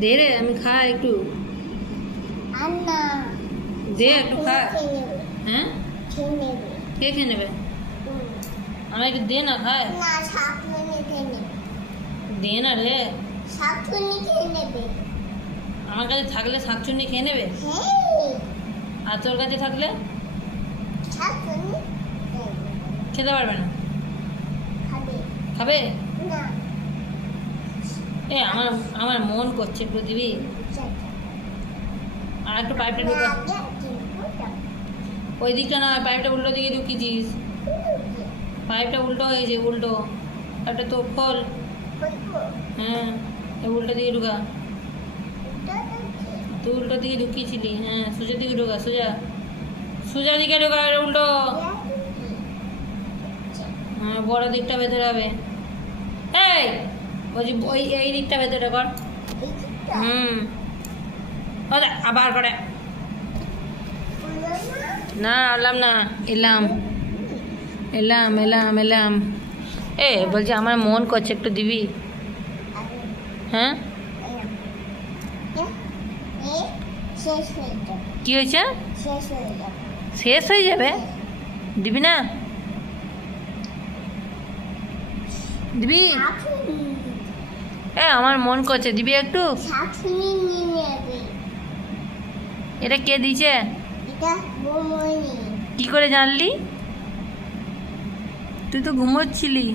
দে রে, আমি খাই একটু। দে একটু খা। হ্যাঁ, কে খেয়ে নেবে? আমার একটু দে না, খায়। দে না রে। আমার কাছে থাকলে শাকচুন্নি খেয়ে নেবে, আর তোর কাছে থাকলে খেতে পারবে না। খাবে? এ আমার আমার মন করছে, একটু দিবি? আর একটু পাইপটা ঢুকা। ওই দিকটা না, পাইপটা উল্টো দিকে ঢুকিয়েছিস। পাইপটা উল্টো হয়েছে, উল্টো। পাইপটা তো খোল। হ্যাঁ, উল্টো দিকে ঢুকা। তুই উল্টো দিকে ঢুকিয়েছিলি। হ্যাঁ, সোজা দিকে ঢোকা, সোজা সোজা দিকে ঢোকা, উল্টো। হ্যাঁ, বড় দিকটা ভেতরে হবে। এই বলছি, ওই এই দিকটা ভেতরে কর। আবার করে না, আনলাম না, এলাম এলাম এলাম এলাম। এ বলছি, আমার মন করছে, একটু দিবি? হ্যাঁ, কি হয়েছে? শেষ হয়ে যাবে? দিবি না? দিবি? এ আমার মন করছে, দিবি একটু? এটা কে দিয়েছে? কি করে জানলি? তুই তো ঘুমোচ্ছিলি।